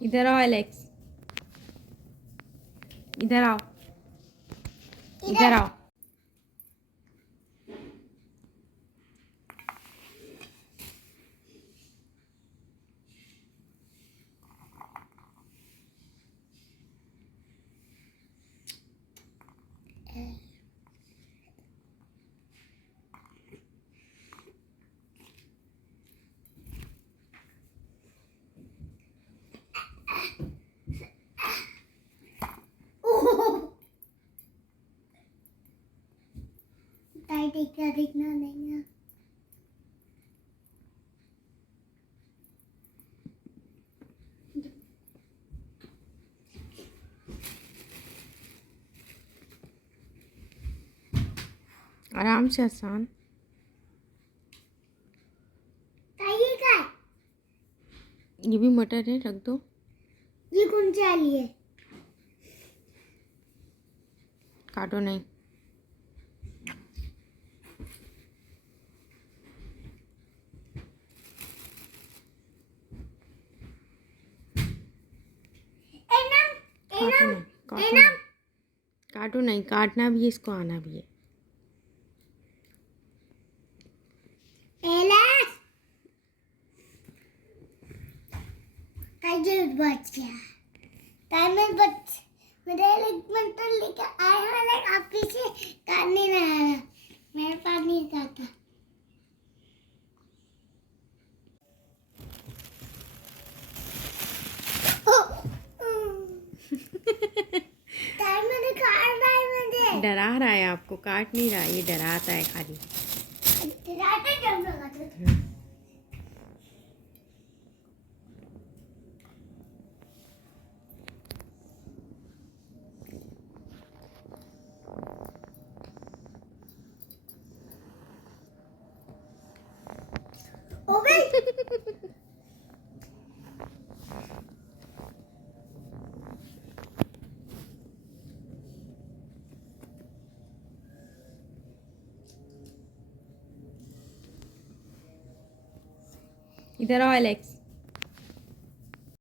इधर आओ एलेक्स, इधर आओ, इधर आओ। दिखना नहीं। आराम से आसान। ये भी मटर है, रख दो। ये कौन सी वाली है? काटो नहीं। काटो नहीं, काटो नहीं, काटो नहीं, काटना भी है, इसको आना भी है। बच गया टाइमर मेरे मिनट लेकर आए हैं, लेकिन आप पीछे काटने ना आया, मेरे पास नहीं काटा। टाइमर काट रहा है मुझे। डरा रहा है आपको, काट नहीं रहा, ये डराता है खाली। डराते जब लगाते। हो गई। इधर आओ एलेक्स।